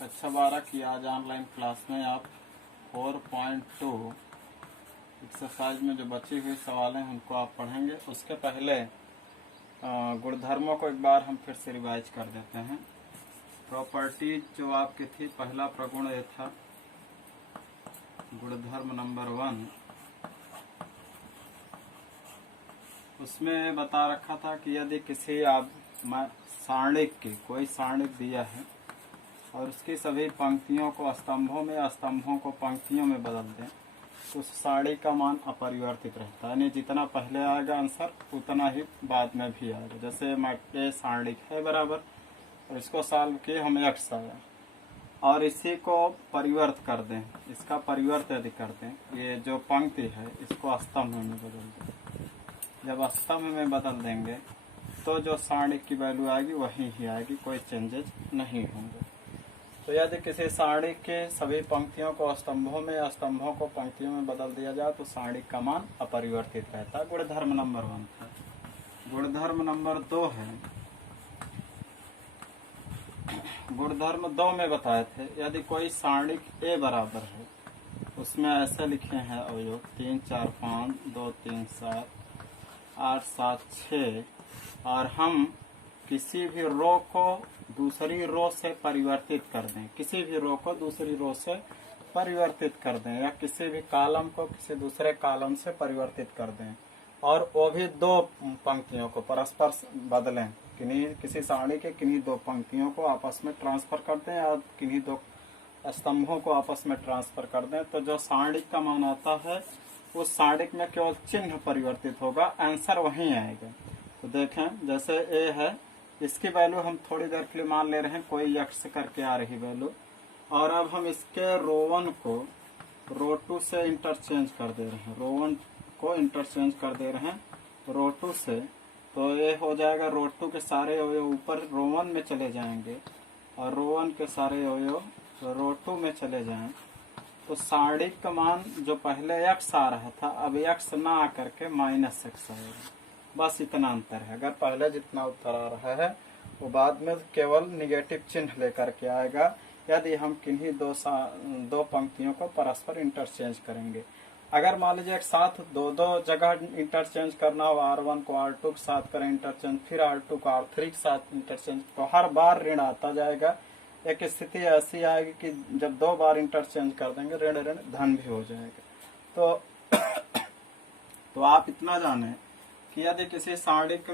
कक्षा 12 की आज ऑनलाइन क्लास में आप 4.2 एक्सरसाइज में जो बची हुई सवाल हैं उनको आप पढ़ेंगे। उसके पहले गुणधर्मों को एक बार हम फिर से रिवाइज कर देते हैं। प्रॉपर्टीज जो आपकी थी, पहला प्रगुण ये था गुणधर्म नंबर 1। उसमें बता रखा था कि यदि किसी आप सारणिक की कोई सारणिक दिया है और उसकी सभी पंक्तियों को स्तंभों में या स्तंभों को पंक्तियों में बदल दें तो उस सारणी का मान अपरिवर्तित रहता है, यानी जितना पहले आएगा आंसर उतना ही बाद में भी आएगा। जैसे ये सारणिक है बराबर, और इसको सॉल्व किए हम x आया और इसी को परिवर्त कर दें, इसका परिवर्त यदि कर दें, ये जो पंक्ति है इसको स्तंभ में बदल दें। जब स्तंभ में बदल देंगे तो जो सारणिक की वैल्यू आएगी वही ही आएगी, कोई चेंजेस नहीं होंगे। तो यदि किसी सारणी के सभी पंक्तियों को स्तंभों में या स्तंभों को पंक्तियों में बदल दिया जाए तो सारणी का मान अपरिवर्तित रहता है। गुणधर्म नंबर 1 था। गुणधर्म नंबर 2 है। गुणधर्म 2 में बताए थे, यदि कोई सारणिक ए बराबर है, उसमें ऐसे लिखे हैं अवयव 3 4 5 2 3 7 8 7 6, और हम किसी भी रो को दूसरी रो से परिवर्तित कर दें, किसी भी रो को दूसरी रो से परिवर्तित कर दें, या किसी भी कॉलम को किसी दूसरे कॉलम से परिवर्तित कर दें, और वो भी दो पंक्तियों को परस्पर बदलें, किसी सारणी के किन्हीं दो पंक्तियों को आपस में ट्रांसफर कर दें या किन्हीं दो स्तंभों को आपस में ट्रांसफर कर दें, तो जो सारणिक का मान आता है उस सारणिक में केवल चिन्ह परिवर्तित होगा, आंसर वहीं आएगा। तो देखें, जैसे ए है, इसकी वैल्यू हम थोड़ी देर के लिए मान ले रहे हैं कोई x करके आ रही वैल्यू, और अब हम इसके रो 1 को रो 2 से इंटरचेंज कर दे रहे हैं, रो 1 को इंटरचेंज कर दे रहे हैं रो 2 से, तो ये हो जाएगा रो 2 के सारे अवयव ऊपर रो 1 में चले जाएंगे और रो 1 के सारे अवयव रो 2 में चले जाएं, तो सारणिक का मान जो पहले x आ रहा था अब x ना आकर के -x आएगा। बस इतना अंतर है। अगर पहले जितना उत्तर आ रहा है वो बाद में केवल निगेटिव चिन्ह लेकर के आएगा यदि हम किन्हीं दो पंक्तियों को परस्पर इंटरचेंज करेंगे। अगर मान लीजिए एक साथ दो जगह इंटरचेंज करना हो, R1 को R2 के साथ करें इंटरचेंज, फिर R2 को R3 के साथ इंटरचेंज, तो हर बार ऋण आता जाएगा। एक स्थिति ऐसी आएगी कि जब 2 बार इंटरचेंज कर देंगे ऋण धन भी हो जाएगा। तो आप इतना जाने कि यदि किसी सारणिक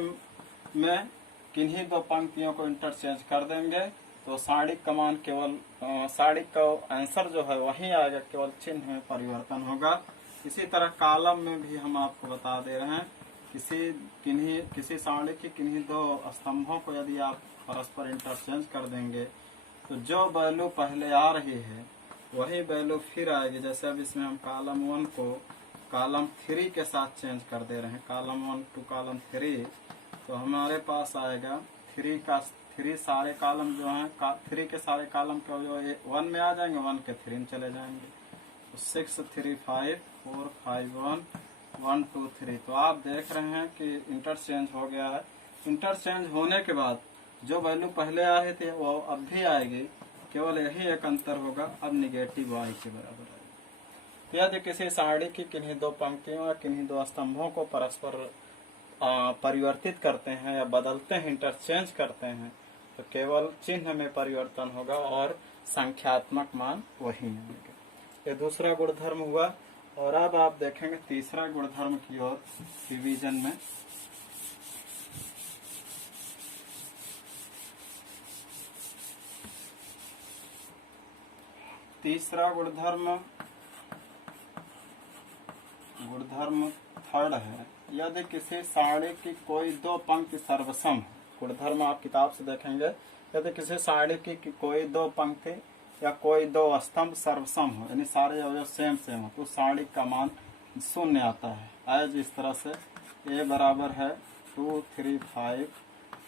में किन्हीं दो पंक्तियों को इंटरचेंज कर देंगे तो सारणिक का मान केवल सारणिक का आंसर जो है वही आएगा, केवल चिन्ह में परिवर्तन होगा। इसी तरह कॉलम में भी हम आपको बता दे रहे हैं, किसी सारणिक की किन्हीं दो स्तंभों को यदि आप परस्पर इंटरचेंज कर देंगे तो जो वैल्यू पहले आ रही है वही वैल्यू फिर आएगी। जैसे अब इसमें हम कॉलम 1 को कॉलम 3 के साथ चेंज कर दे रहे हैं, कॉलम 1 टू कॉलम 3, तो हमारे पास आएगा 3 सारे कॉलम जो हैं 3 के सारे कॉलम के जो 1 में आ जाएंगे, 1 के 3 में चले जाएंगे, तो 6 3 5 4 5 1 1 2 3। तो आप देख रहे हैं कि इंटरचेंज हो गया है। इंटरचेंज होने के बाद जो वैल्यू पहले आ रहे थे वो अब भी आएगी, केवल यही एक अंतर होगा, अब निगेटिव y के बराबर आएगी। तो यदि किसी सारणी की किन्हीं दो पंक्तियों या किन्हीं दो स्तंभों को परस्पर परिवर्तित करते हैं या बदलते हैं, इंटरचेंज करते हैं, तो केवल चिन्ह में परिवर्तन होगा और संख्यात्मक मान वही आएगा। ये दूसरा गुणधर्म हुआ। और अब आप देखेंगे तीसरा गुणधर्म की ओर रिवीजन में। तीसरा गुणधर्म 3 है। यदि किसी सारणी की कोई दो पंक्ति सर्वसम, गुणधर्म आप किताब से देखेंगे, यदि किसी सारणी की कोई दो पंक्ति या कोई दो स्तंभ सर्वसम हो, यानी सारे अवयव सेम हो, तो सारणी का मान 0 आता है। एज इस तरह से a बराबर है 2 3 5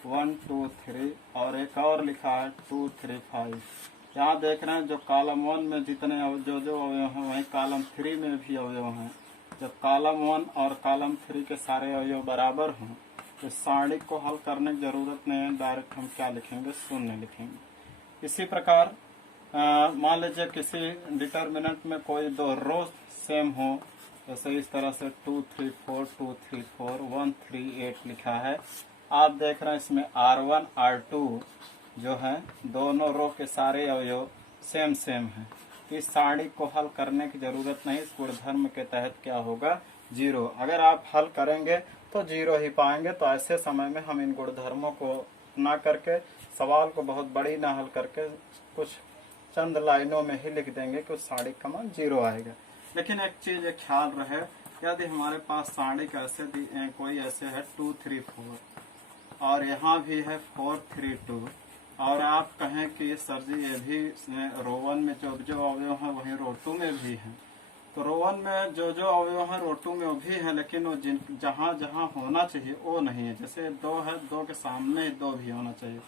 1 2 3, और एक और लिखा है 2 3 5। यहाँ देख रहे हैं जो कॉलम 1 में जितने जो अवयव हैं वही कॉलम 3 में भी अवयव हैं। जब कॉलम 1 और कॉलम 3 के सारे अवयव बराबर हों तो सारणी को हल करने की जरूरत नहीं है, डायरेक्ट हम क्या लिखेंगे, 0 लिखेंगे। इसी प्रकार मान लीजिए किसी डिटर्मिनेंट में कोई दो रो सेम हो, जैसे इस तरह से 2 3 4 2 3 4 1 3 8 लिखा है। आप देख रहे हैं इसमें R1 R2 जो है दोनों रो के सारे अवयव सेम सेम हैं। इस सारणी को हल करने की जरूरत नहीं, इस गुणधर्म के तहत क्या होगा, 0। अगर आप हल करेंगे तो 0 ही पाएंगे। तो ऐसे समय में हम इन गुणधर्मों को ना करके, सवाल को बहुत बड़ी ना हल करके, कुछ चंद लाइनों में ही लिख देंगे कि उस सारणी का मान 0 आएगा। लेकिन एक चीज एक ख्याल रहे, यदि हमारे पास सारणी ऐसे कोई ऐसे है 2 3 4 और यहाँ भी है 4 3 2, और आप कहें कि सर जी ये भी रो 1 में जो जो अवयव है वही रो 2 में भी है, तो रो 1 में जो जो अवयव है रो 2 में वो भी है, लेकिन वो जहाँ जहाँ होना चाहिए वो नहीं है। जैसे 2 है, 2 के सामने 2 भी होना चाहिए,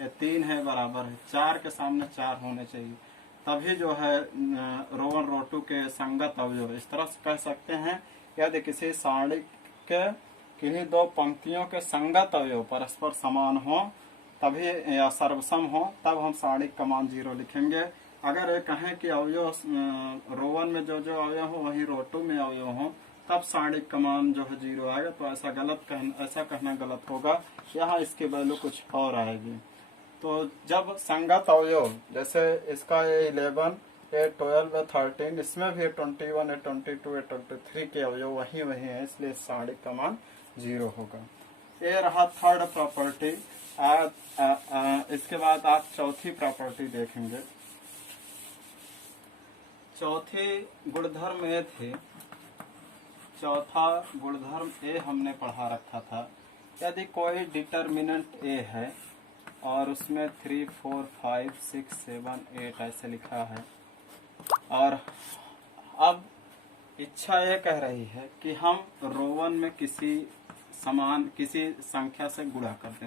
या 3 है बराबर है, 4 के सामने 4 होने चाहिए, तभी जो है रो 1 रो 2 के संगत अवयव। इस तरह से कह सकते हैं यदि किसी सारणी के किन्हीं दो पंक्तियों के संगत अवयव परस्पर समान हो तभी, या सर्वसम हो, तब हम सारणी का मान 0 लिखेंगे। अगर ये कहें कि अवयव रो 1 में जो जो अवयव हो वही रो 2 में अवयव हो, तब सारणी का मान जो है 0 आएगा। तो ऐसा कहना गलत होगा, यहाँ इसकी वैल्यू कुछ और आएगी। तो जब संगत अवयव, जैसे इसका ये 11 ये 12 है 13, इसमें भी 21 है 22 है 23 के अवयव वही वही है, इसलिए सारणी का मान 0 होगा। ये रहा थर्ड प्रॉपर्टी। इसके बाद आप चौथी प्रॉपर्टी देखेंगे। चौथी गुणधर्म ए थे, चौथा गुणधर्म ए हमने पढ़ा रखा था। यदि कोई डिटर्मिनेंट ए है और उसमें 3 4 5 6 7 8 ऐसे लिखा है, और अब इच्छा ये कह रही है कि हम रो 1 में किसी संख्या से गुणा कर दें।